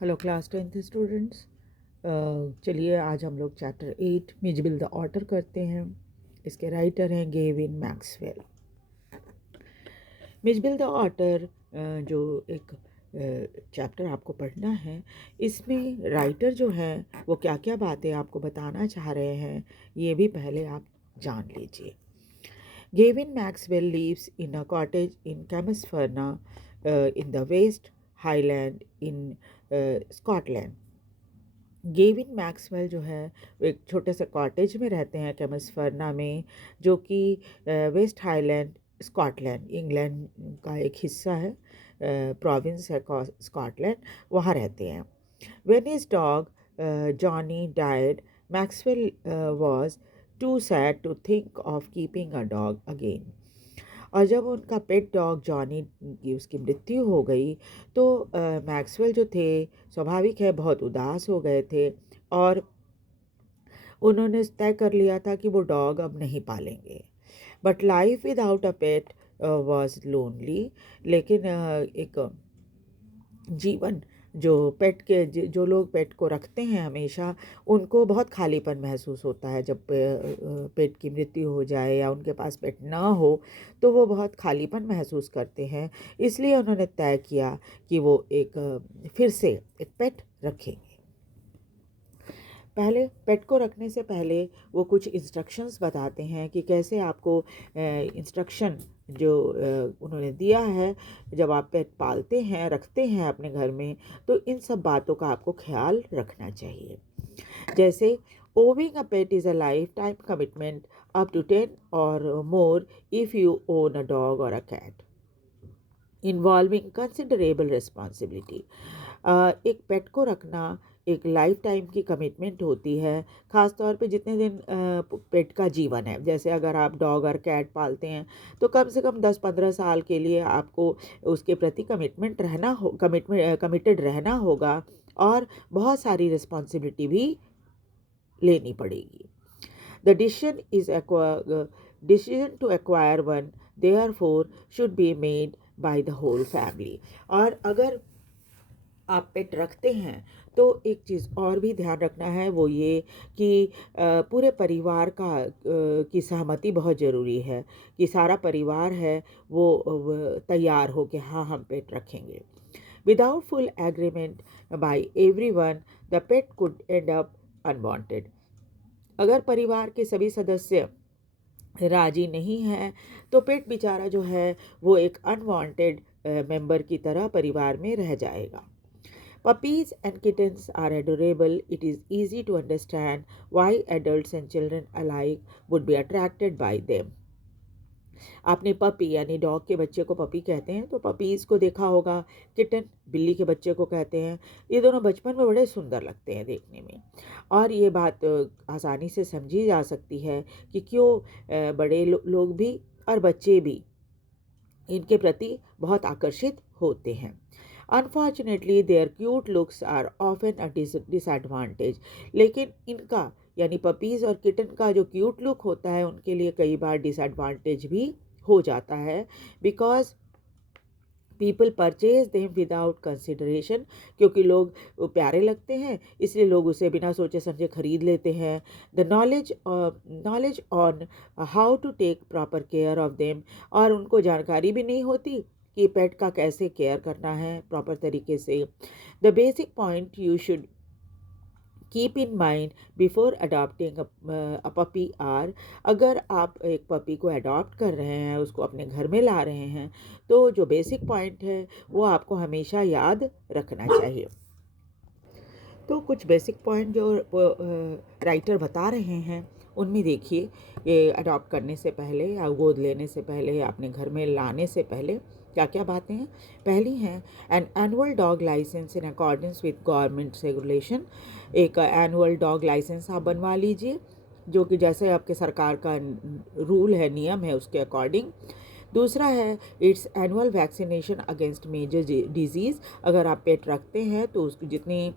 Hello class 10th students. चलिए आज हम लोग चैप्टर 8 मिजबिल द ऑटर करते हैं। इसके राइटर हैं Gavin Maxwell. Mijbil the otter जो एक चैप्टर आपको पढ़ना है, इसमें राइटर जो है वो क्या क्या बातें आपको बताना चाह रहे हैं ये भी पहले आप जान लीजिए। Gavin Maxwell lives in a cottage in Camusferna in the West Highland in Scotland. Gavin Maxwell जो है वो एक छोटे से कॉटेज में रहते हैं कैमसफर्ना में, जो कि वेस्ट हाईलैंड स्कॉटलैंड इंग्लैंड का एक हिस्सा है, प्रोविंस है स्कॉटलैंड, वहाँ रहते हैं। When his dog Johnny died, Maxwell was too sad to think of keeping a dog again. और जब उनका पेट डॉग जॉनी की उसकी मृत्यु हो गई तो मैक्सवेल जो थे स्वाभाविक है बहुत उदास हो गए थे, और उन्होंने तय कर लिया था कि वो डॉग अब नहीं पालेंगे। But life without a pet was lonely. लेकिन एक जीवन जो पेट के जो लोग पेट को रखते हैं हमेशा, उनको बहुत खालीपन महसूस होता है। जब पेट की मृत्यु हो जाए या उनके पास पेट ना हो तो वो बहुत खालीपन महसूस करते हैं। इसलिए उन्होंने तय किया कि वो फिर से एक पेट रखेंगे। पहले पेट को रखने से पहले वो कुछ इंस्ट्रक्शंस बताते हैं कि कैसे आपको इंस्ट्रक्शन जो उन्होंने दिया है, जब आप पेट पालते हैं रखते हैं अपने घर में, तो इन सब बातों का आपको ख्याल रखना चाहिए। जैसे owing a pet is a lifetime commitment up to 10 और more if you own a dog और a cat involving considerable responsibility. एक पेट को रखना एक लाइफ टाइम की कमिटमेंट होती है, ख़ास तौर पे जितने दिन पेट का जीवन है। जैसे अगर आप डॉग और कैट पालते हैं तो कम से कम 10-15 साल के लिए आपको उसके प्रति कमिटेड रहना होगा, और बहुत सारी रिस्पॉन्सिबिलिटी भी लेनी पड़ेगी। The decision to acquire one therefore should be made by the whole family. और अगर आप पेट रखते हैं तो एक चीज़ और भी ध्यान रखना है, वो ये कि पूरे परिवार की सहमति बहुत ज़रूरी है, कि सारा परिवार है वो तैयार हो कि हाँ हम पेट रखेंगे। Without full agreement by everyone the pet could end up unwanted. अगर परिवार के सभी सदस्य राजी नहीं हैं तो पेट बेचारा जो है वो एक अनवांटेड मेंबर की तरह परिवार में रह जाएगा। Puppies and kittens are adorable. It is easy to understand why adults and children alike would be attracted by them. आपने पपी यानी डॉग के बच्चे को पपी कहते हैं, तो पपीज़ को देखा होगा। किटन बिल्ली के बच्चे को कहते हैं। ये दोनों बचपन में बड़े सुंदर लगते हैं देखने में, और ये बात आसानी से समझी जा सकती है कि क्यों बड़े लोग भी और बच्चे भी इनके प्रति बहुत आकर्षित होते हैं। Unfortunately their cute looks are often a disadvantage. लेकिन इनका यानी पपीज़ और किटन का जो क्यूट लुक होता है उनके लिए कई बार डिसएडवांटेज भी हो जाता है, because people purchase them without consideration. क्योंकि लोग प्यारे लगते हैं इसलिए लोग उसे बिना सोचे समझे खरीद लेते हैं। The knowledge on how to take proper care of them. और उनको जानकारी भी नहीं होती कि पेट का कैसे केयर करना है प्रॉपर तरीके से। The basic point you should keep in mind before adopting a puppy are. अगर आप एक पपी को अडॉप्ट कर रहे हैं, उसको अपने घर में ला रहे हैं, तो जो बेसिक पॉइंट है वो आपको हमेशा याद रखना चाहिए। तो कुछ बेसिक पॉइंट जो राइटर बता रहे हैं उनमें देखिए, ये अडॉप्ट करने से पहले या गोद लेने से पहले या अपने घर में लाने से पहले क्या क्या बातें हैं। पहली हैं an annual dog licence in accordance with government regulation. एक एनुअल डॉग लाइसेंस आप बनवा लीजिए, जो कि जैसे आपके सरकार का रूल है, नियम है, उसके अकॉर्डिंग। दूसरा है its annual vaccination against major disease. अगर आप पेट रखते हैं तो उसकी जितनी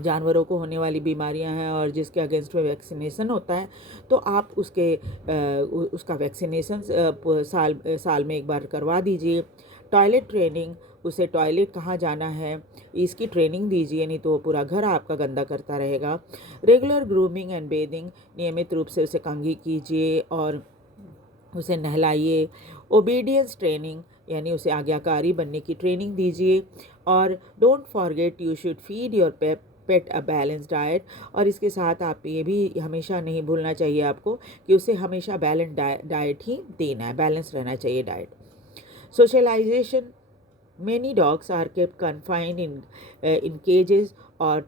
जानवरों को होने वाली बीमारियां हैं और जिसके अगेंस्ट में वैक्सीनेशन होता है, तो आप उसका वैक्सीनेशन साल में एक बार करवा दीजिए। टॉयलेट ट्रेनिंग उसे टॉयलेट कहाँ जाना है इसकी ट्रेनिंग दीजिए, नहीं तो वो पूरा घर आपका गंदा करता रहेगा। रेगुलर ग्रूमिंग एंड बेदिंग, नियमित रूप से उसे कंघी कीजिए और उसे नहलाइए। ओबीडियंस ट्रेनिंग, यानी उसे आज्ञाकारी बनने की ट्रेनिंग दीजिए। और don't forget you should feed your pet a balance diet, और इसके साथ आप ये भी हमेशा नहीं भूलना चाहिए आपको कि उसे हमेशा बैलेंस डाइट ही देना है, बैलेंस रहना चाहिए diet. Socialisation, many dogs are kept confined in cages or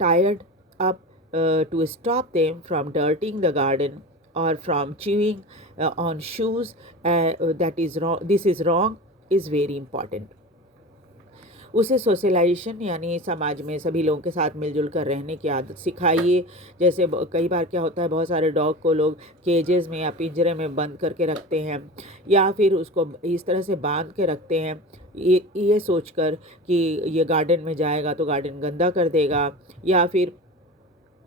tied up to stop them from dirtying the garden or from chewing on shoes. That is wrong. This is wrong. Is very important. उसे socialisation यानी समाज में सभी लोगों के साथ मिलजुल कर रहने की आदत सिखाइए। जैसे कई बार क्या होता है, बहुत सारे डॉग को लोग केजेस में या पिंजरे में बंद करके रखते हैं, या फिर उसको इस तरह से बांध के रखते हैं ये सोचकर कि ये गार्डन में जाएगा तो गार्डन गंदा कर देगा, या फिर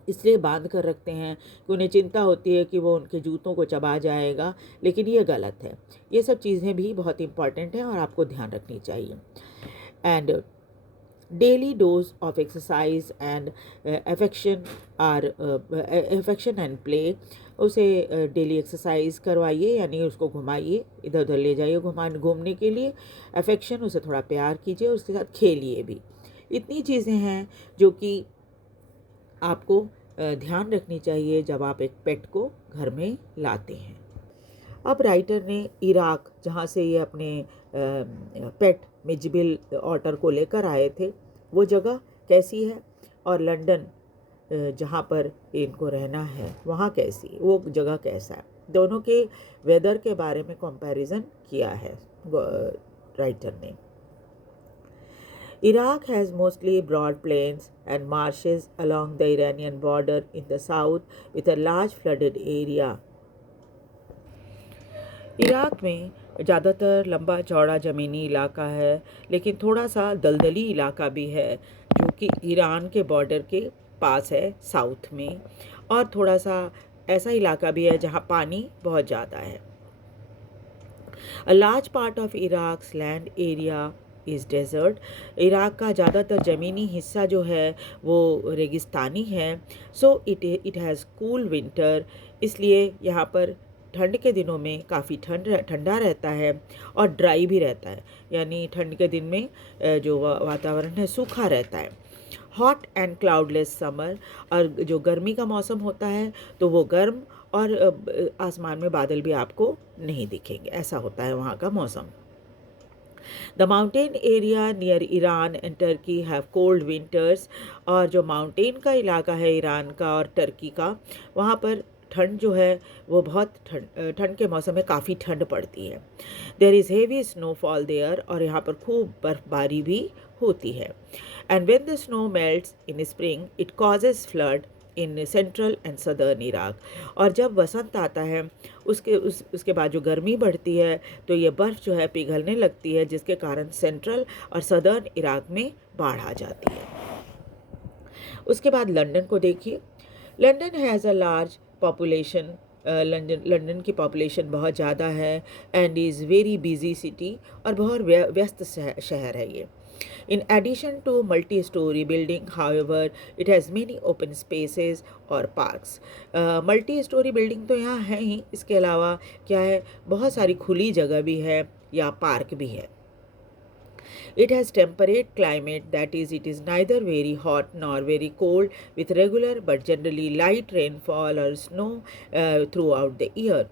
इसलिए बांध कर रखते हैं कि उन्हें चिंता होती है कि वो उनके जूतों को चबा जाएगा, लेकिन ये गलत है। ये सब चीज़ें भी बहुत इंपॉर्टेंट हैं और आपको ध्यान रखनी चाहिए। And daily dose of exercise and affection and play, उसे डेली एक्सरसाइज करवाइए, यानी उसको घुमाइए, इधर उधर ले जाइए घूमने के लिए। अफेक्शन, उसे थोड़ा प्यार कीजिए, उसके साथ खेलिए भी। इतनी चीज़ें हैं जो कि आपको ध्यान रखनी चाहिए जब आप एक पेट को घर में लाते हैं। अब राइटर ने इराक, जहाँ से ये अपने पेट मिजबिल ऑटर को लेकर आए थे, वो जगह कैसी है, और लंदन जहाँ पर इनको रहना है वहाँ कैसी, वो जगह कैसा है, दोनों के वेदर के बारे में कंपैरिजन किया है राइटर ने। Iraq has mostly broad plains and marshes along the Iranian border in the south with a large flooded area. Iraq में ज़्यादातर लंबा चौड़ा ज़मीनी इलाका है, लेकिन थोड़ा सा दलदली इलाका भी है जो कि ईरान के बॉर्डर के पास है साउथ में, और थोड़ा सा ऐसा इलाका भी है जहाँ पानी बहुत ज़्यादा है। A large part of Iraq's land area is desert. Iraq का ज़्यादातर ज़मीनी हिस्सा जो है वो रेगिस्तानी है। So it has cool winter, इसलिए यहाँ पर ठंड के दिनों में काफ़ी ठंडा रहता है और ड्राई भी रहता है, यानी ठंड के दिन में जो वातावरण है सूखा रहता है। हॉट एंड क्लाउडलेस समर, और जो गर्मी का मौसम होता है तो वो गर्म और आसमान में बादल भी आपको नहीं दिखेंगे, ऐसा होता है वहाँ का मौसम। The mountain area near Iran and Turkey have cold winters, और जो माउंटेन का इलाका है ईरान का और टर्की का, वहाँ पर ठंड जो है वो बहुत ठंड के मौसम में काफ़ी ठंड पड़ती है। There is heavy snowfall there, और यहाँ पर खूब बर्फबारी भी होती है। And when the snow melts in spring it causes flood in central and southern Iraq, और जब वसंत आता है उसके बाद जो गर्मी बढ़ती है तो ये बर्फ़ जो है पिघलने लगती है, जिसके कारण सेंट्रल और सदर्न इराक में बाढ़ आ जाती है। उसके बाद लंदन को देखिए। London has a large population, London की पॉपुलेशन बहुत ज़्यादा है, and is very busy city, और बहुत व्यस्त शहर है ये। In addition to multi-story building, however, it has many open spaces और parks. मल्टी-स्टोरी बिल्डिंग तो यहाँ है ही, इसके अलावा क्या है, बहुत सारी खुली जगह भी है या पार्क भी है। It has temperate climate, that is, it is neither very hot nor very cold, with regular but generally light rainfall or snow throughout the year.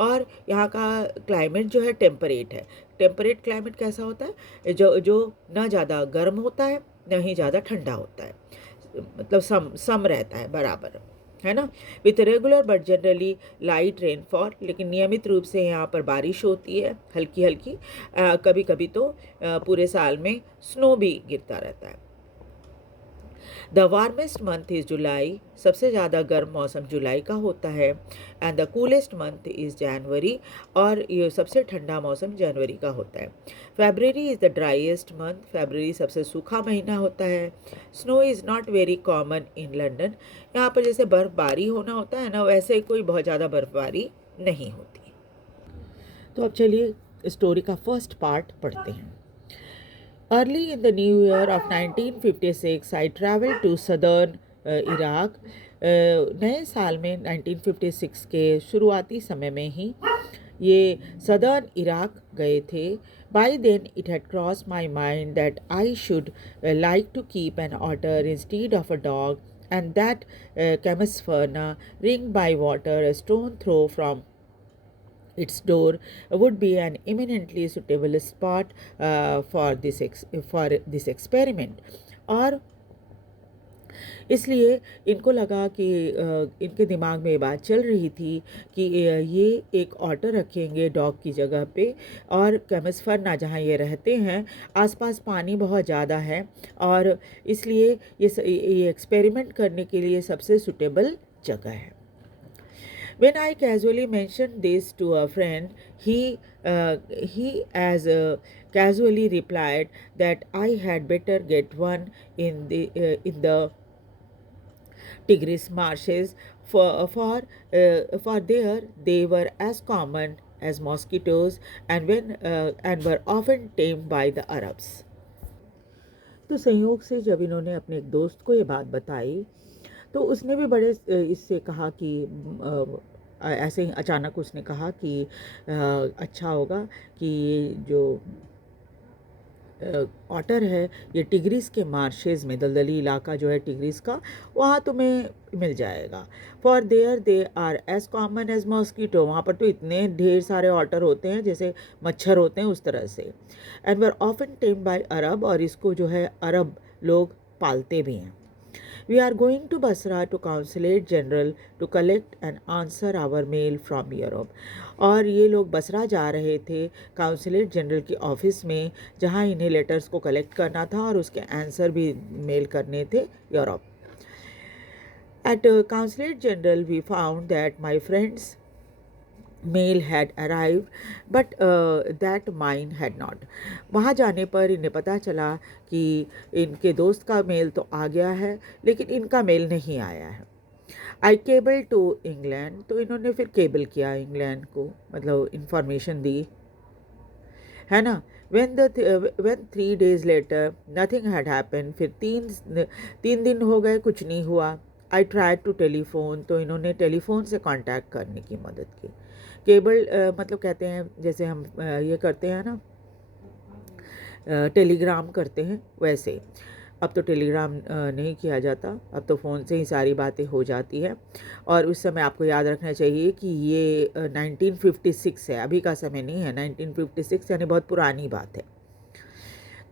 और यहाँ का क्लाइमेट जो है टेम्परेट है। टेम्परेट क्लाइमेट कैसा होता है, जो ना ज़्यादा गर्म होता है ना ही ज़्यादा ठंडा होता है, मतलब सम रहता है, बराबर है ना। With regular but generally light rainfall, लेकिन नियमित रूप से यहाँ पर बारिश होती है हल्की हल्की, कभी कभी तो पूरे साल में स्नो भी गिरता रहता है। द वार्मेस्ट मंथ इज़ जुलाई, सबसे ज़्यादा गर्म मौसम जुलाई का होता है। And the coolest month is जनवरी, और ये सबसे ठंडा मौसम जनवरी का होता है। February is the driest month, February सबसे सूखा महीना होता है। Snow is not very common in London, यहाँ पर जैसे बर्फ़बारी होना होता है ना, वैसे कोई बहुत ज़्यादा बर्फ़बारी नहीं होती। तो अब चलिए स्टोरी का फर्स्ट पार्ट पढ़ते हैं। Early in the new year of 1956, I traveled to southern Iraq. नए साल में 1956 के शुरुआती समय में ही ये सदर्न इराक गए थे. By then it had crossed my mind that I should like to keep an otter instead of a dog, and that Camasferna, ringed by water a stone throw from its door, would be an eminently suitable spot for this experiment. और इसलिए इनको लगा कि इनके दिमाग में ये बात चल रही थी कि ये एक ऑटर रखेंगे डॉग की जगह पे, और कैमस्फरना जहाँ ये रहते हैं आसपास पानी बहुत ज़्यादा है, और इसलिए ये एक्सपेरिमेंट करने के लिए सबसे सुटेबल जगह है. When I casually mentioned this to a friend, he as casually replied that I had better get one in the Tigris marshes, for there they were as common as mosquitoes, and were often tamed by the Arabs. तो संयोग से जब इन्होंने अपने एक दोस्त को ये बात बताई तो उसने भी बड़े इससे कहा कि ऐसे ही अचानक उसने कहा कि अच्छा होगा कि ये जो ऑटर है ये टिग्रिस के मार्शेज़ में, दलदली इलाका जो है टिग्रिस का, वहाँ तुम्हें मिल जाएगा. For there they are as common as mosquito, वहाँ पर तो इतने ढेर सारे ऑटर होते हैं जैसे मच्छर होते हैं उस तरह से. And were often tame by Arab, और इसको जो है अरब लोग पालते भी हैं. We are going to Basra to Consulate General to collect and answer our mail from Europe. और ये लोग बसरा जा रहे थे काउंसलेट जनरल की ऑफिस में, जहाँ इन्हें लेटर्स को कलेक्ट करना था और उसके आंसर भी मेल करने थे Europe. At Consulate General we found that my friend's mail had arrived but that mine had not. वहाँ जाने पर इन्हें पता चला कि इनके दोस्त का मेल तो आ गया है लेकिन इनका मेल नहीं आया है. आई केबल टू इंग्लैंड, तो इन्होंने फिर केबल किया इंग्लैंड को, मतलब इंफॉर्मेशन दी, है ना. when 3 days later nothing had happened, फिर तीन दिन हो गए कुछ नहीं हुआ. आई ट्राई टू टेलीफोन, तो इन्होंने टेलीफोन से कांटेक्ट करने की मदद की. केबल मतलब कहते हैं जैसे हम ये करते हैं ना, टेलीग्राम करते हैं वैसे. अब तो टेलीग्राम नहीं किया जाता, अब तो फ़ोन से ही सारी बातें हो जाती है. और उस समय आपको याद रखना चाहिए कि ये 1956 है, अभी का समय नहीं है. 1956 यानी बहुत पुरानी बात है.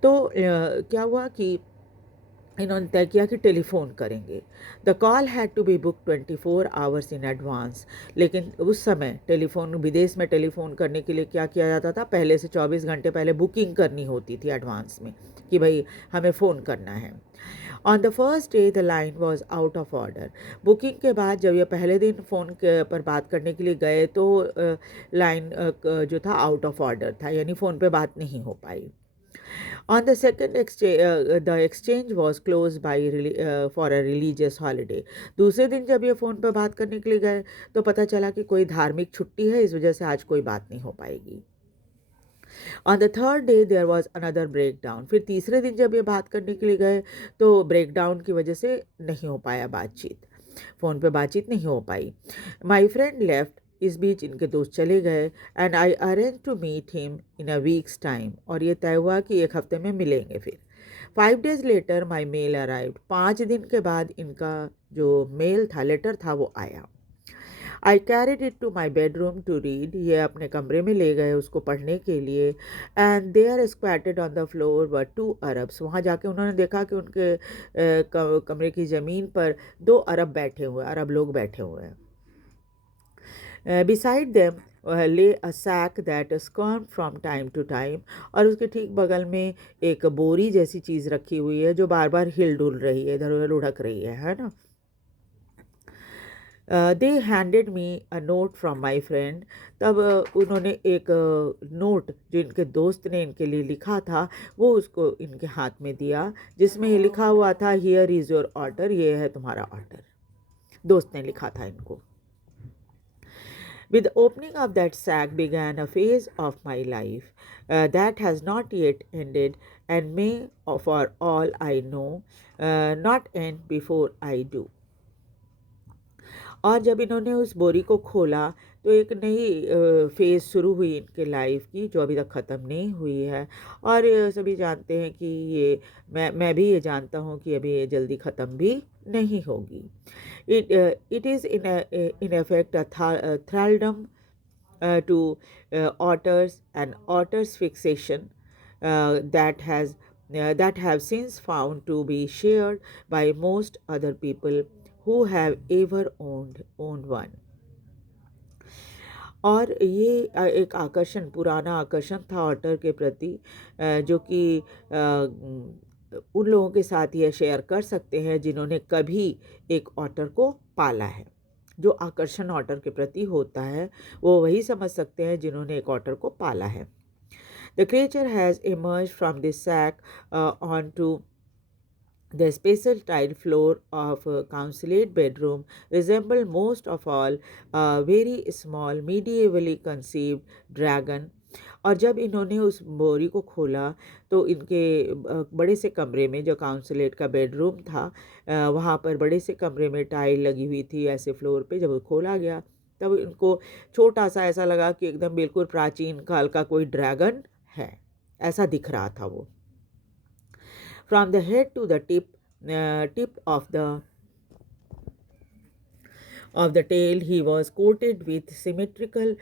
तो क्या हुआ कि इन्होंने तय किया कि टेलीफोन करेंगे. The call had to be book 24 hours in advance. लेकिन उस समय टेलीफोन, विदेश में टेलीफोन करने के लिए क्या किया जाता था, पहले से 24 घंटे पहले बुकिंग करनी होती थी एडवांस में कि भाई हमें फ़ोन करना है. On the first day the line was out of order. Booking के बाद जब ये पहले दिन फ़ोन पर बात करने के लिए गए तो लाइन जो था आउट ऑफ ऑर्डर था, यानी फ़ोन पे बात नहीं हो पाई. On the second exchange, the exchange was closed for a religious holiday. दूसरे दिन जब ये फ़ोन पर बात करने के लिए गए तो पता चला कि कोई धार्मिक छुट्टी है, इस वजह से आज कोई बात नहीं हो पाएगी. On the third day there was another breakdown. फिर तीसरे दिन जब ये बात करने के लिए गए तो ब्रेकडाउन की वजह से नहीं हो पाया बातचीत, फ़ोन पे बातचीत नहीं हो पाई. My friend left. इस बीच इनके दोस्त चले गए. And I arrange to meet him in a week's time, और ये तय हुआ कि 1 हफ्ते में मिलेंगे. फिर 5 days later my mail arrived. 5 दिन के बाद इनका जो मेल था, लेटर था, वो आया. I carried it to my bedroom to read. ये अपने कमरे में ले गए उसको पढ़ने के लिए. And they are squatted on the floor were 2 Arabs. वहाँ जाके उन्होंने देखा कि उनके कमरे की ज़मीन पर 2 अरब बैठे हुए, अरब लोग बैठे हुए हैं. Beside them lay a sack that squirmed from time to time. और उसके ठीक बगल में एक बोरी जैसी चीज़ रखी हुई है जो बार बार हिल डुल रही है, इधर उधर लुढ़क रही है ना. They handed me a note from my friend. तब उन्होंने एक नोट जो इनके दोस्त ने इनके लिए लिखा था वो उसको इनके हाथ में दिया, जिसमें ये लिखा हुआ था हियर इज़ योर ऑर्डर. ये है तुम्हारा ऑर्डर, दोस्त ने लिखा था इनको. With the opening of that sack began a phase of my life that has not yet ended and may, for all I know, not end before I do. और जब इन्होंने उस बोरी को खोला तो एक नई फेज़ शुरू हुई इनके लाइफ की जो अभी तक ख़त्म नहीं हुई है। और सभी जानते हैं कि ये मैं भी ये जानता हूँ कि अभी ये जल्दी ख़त्म भी नहीं होगी। It is in effect a thraldom to otters and otters fixation that have since found to be shared by most other people who have ever owned one. और ये एक आकर्षण, पुराना आकर्षण था ऑटर के प्रति, जो कि उन लोगों के साथ यह शेयर कर सकते हैं जिन्होंने कभी एक ऑटर को पाला है। जो आकर्षण ऑटर के प्रति होता है वो वही समझ सकते हैं जिन्होंने एक ऑटर को पाला है। The creature has emerged from this sack onto the special tile floor of a consulate bedroom, resembled most of all a very small medievally conceived dragon. और जब इन्होंने उस बोरी को खोला तो इनके बड़े से कमरे में, जो काउंसलेट का बेडरूम था, वहाँ पर बड़े से कमरे में टाइल लगी हुई थी ऐसे फ्लोर पे। जब वो खोला गया तब इनको छोटा सा ऐसा लगा कि एकदम बिल्कुल प्राचीन काल का कोई ड्रैगन है, ऐसा दिख रहा था वो। From the head to the tip of the tail, he was coated with symmetrical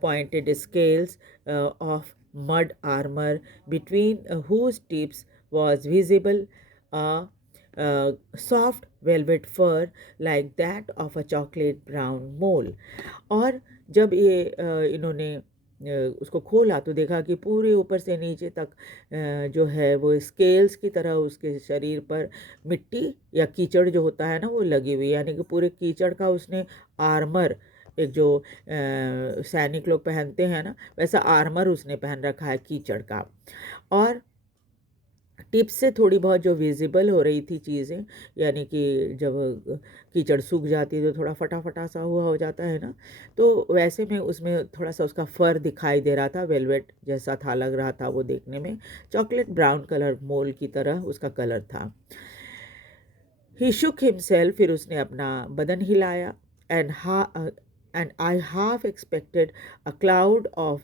pointed scales of mud armor, between whose tips was visible a soft velvet fur like that of a chocolate brown mole. और जब ये इन्होंने उसको खोला तो देखा कि पूरे ऊपर से नीचे तक जो है वो स्केल्स की तरह उसके शरीर पर मिट्टी या कीचड़ जो होता है ना वो लगी हुई, यानी कि पूरे कीचड़ का उसने आर्मर, एक जो सैनिक लोग पहनते हैं ना वैसा आर्मर उसने पहन रखा है कीचड़ का। और टिप्स से थोड़ी बहुत जो विजिबल हो रही थी चीज़ें, यानी कि जब कीचड़ सूख जाती है तो थोड़ा फटा फटा सा हुआ हो जाता है ना, तो वैसे में उसमें थोड़ा सा उसका फर दिखाई दे रहा था, वेलवेट जैसा था, लग रहा था वो देखने में, चॉकलेट ब्राउन कलर मोल की तरह उसका कलर था। ही शुक हिमसेल्फ, फिर उसने अपना बदन हिलाया, and I half expected a cloud of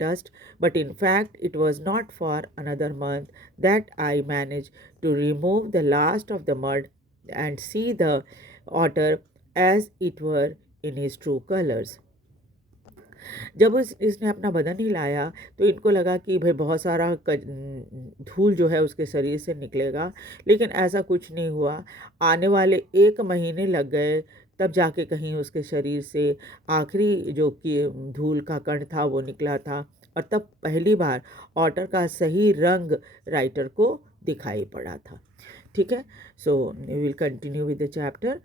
dust, but in fact it was not for another month that I managed to remove the last of the mud and see the otter as it were in his true colors. जब इसने अपना बदन हिलाया तो इनको लगा कि भाई बहुत सारा धूल जो है उसके शरीर से निकलेगा, लेकिन ऐसा कुछ नहीं हुआ। आने वाले 1 महीने लग गए तब जाके कहीं उसके शरीर से आखिरी जो कि धूल का कण था वो निकला था, और तब पहली बार ऑटर का सही रंग राइटर को दिखाई पड़ा था। ठीक है, so we will continue with the chapter.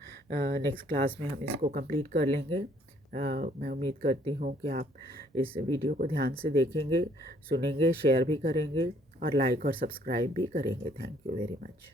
Next class में हम इसको कंप्लीट कर लेंगे। मैं उम्मीद करती हूँ कि आप इस वीडियो को ध्यान से देखेंगे, सुनेंगे, शेयर भी करेंगे और लाइक और सब्सक्राइब भी करेंगे। Thank you very much.